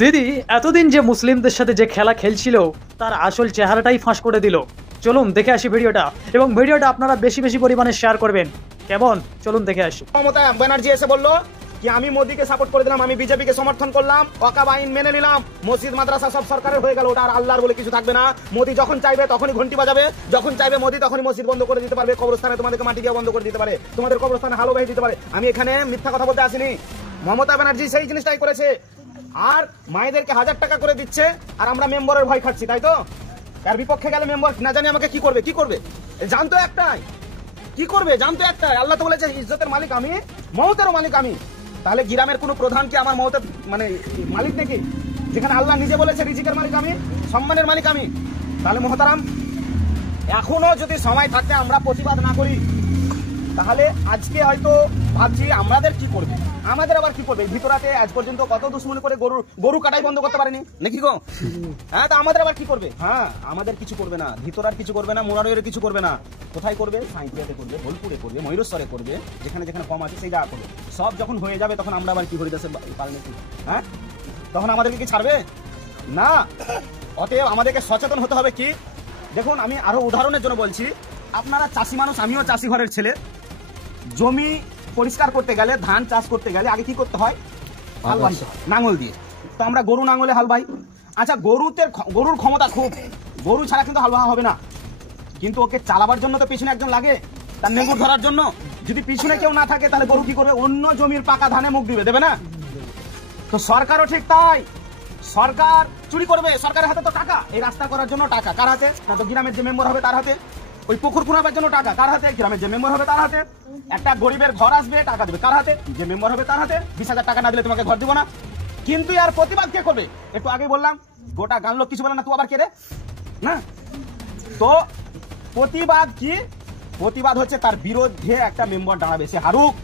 দিদি এতদিন যে মুসলিমদের সাথে যে খেলা খেলছিল তার আসল চেহারাটাই ফাঁস করে দিল। চলুন দেখে আসি ভিডিওটা, এবং ভিডিওটা আপনারা বেশি বেশি পরিমাণে শেয়ার করবেন। কেমন, চলুন দেখে আসি। মমতা ব্যানার্জি এসে বললো কি আমি মোদীকে সাপোর্ট করে দিলাম, আমি বিজেপিকে সমর্থন করলাম, ওয়াকাব আইন মেনে নিলাম, মসজিদ মাদ্রাসা সব সরকারের হয়ে গেল, ওটা আর আল্লাহর বলে কিছু থাকবে না। মোদী যখন চাইবে তখনই ঘন্টি বাজাবে, যখন চাইবে মোদী তখনই মসজিদ বন্ধ করে দিতে পারবে, কবরস্থানে তোমাদেরকে মাটি দিয়ে বন্ধ করে দিতে পারে, তোমাদের কবরস্থানে হালো বাহিয়ে দিতে পারে। আমি এখানে মিথ্যা কথা বলতে আসিনি। মমতা ব্যানার্জি সেই জিনিসটাই করেছে। আর মায়েদেরকে 1000 টাকা করে দিচ্ছে, আর আমরা মেম্বারের ভয় খাচ্ছি, তাই তো? তার বিপক্ষে গেলে মেম্বার না জানি আমাকে কি করবে, কি করবে জানতো একটাই, কি করবে জানতো একটাই। আল্লাহ তো বলেছে ইজ্জতের মালিক আমি, মমতারও মালিক আমি। তাহলে গ্রামের কোনো প্রধান কি আমার মমতার মানে মালিক নাকি? যেখানে আল্লাহ নিজে বলেছে রিজিকের মালিক আমি, সম্মানের মালিক আমি। তাহলে মহতারাম, এখনো যদি সময় থাকে আমরা প্রতিবাদ না করি, তাহলে আজকে হয়তো ভাবছি আমাদের কি করবে, আমাদের আবার কি করবে। ভিতরাতে আজ পর্যন্ত কত দুশ্মনী করে গরু কাটাই বন্ধ করতে পারেনি নাকি গো? হ্যাঁ, তা আমাদের আবার কি করবে? হ্যাঁ, আমাদের কিছু করবে না, ভিতরার কিছু করবে না, মোরারোয়ের কিছু করবে না। কোথায় করবে? সাঁইথিয়াতে করবে, বোলপুরে করবে, ময়ূরেশ্বরে করবে, যেখানে যেখানে কম আছে সেই জায়গা করবে। সব যখন হয়ে যাবে তখন আমরা আবার কি হরিদাসে পারেন কি? হ্যাঁ, তখন আমাদেরকে কি ছাড়বে না? অতএব আমাদেরকে সচেতন হতে হবে। কি দেখুন, আমি আরো উদাহরণের জন্য বলছি। আপনারা চাষি মানুষ, আমিও চাষি ঘরের ছেলে। জমি পরিষ্কার করতে গেলে, ধান চাষ করতে গেলে আগে কি করতে হয়? হাল বাঁধতে হয় নাঙল দিয়ে। তো আমরা গরু নাঙলে হাল বাই। আচ্ছা, গরুর ক্ষমতা খুব, গরু ছাড়া কিন্তু হাল বাওয়া হবে না। কিন্তু ওকে চালাবার জন্য তো পিছনে একজন লাগে, তার নেগুর ধরার জন্য। যদি পিছনে কেউ না থাকে তাহলে গরু কি করবে? অন্য জমির পাকা ধানে মুখ দিবে, দেবে না? তো সরকারও ঠিক তাই, সরকার চুরি করবে। সরকারের হাতে তো টাকা, এই রাস্তা করার জন্য টাকা কার হাতে? না তো গ্রামের যে মেম্বার হবে তার হাতে। ওই পুকুর খুঁড়াবার জন্য টাকা কার হাতে? গ্রামের যে মেম্বার হবে তার হাতে। একটা গরিবের ঘর আসবে, টাকা দেবে কার হাতে? যে মেম্বার হবে তার হাতে। 20,000 টাকা না দিলে তোমাকে ঘর দিব না। কিন্তু আর প্রতিবাদ কে করবে? একটু আগে বললাম, গোটা গান লোক কিছু বলে না, তুই আবার কে রে? না, তো প্রতিবাদ কি? প্রতিবাদ হচ্ছে তার বিরুদ্ধে একটা মেম্বার দাঁড়াবে, সে হারুক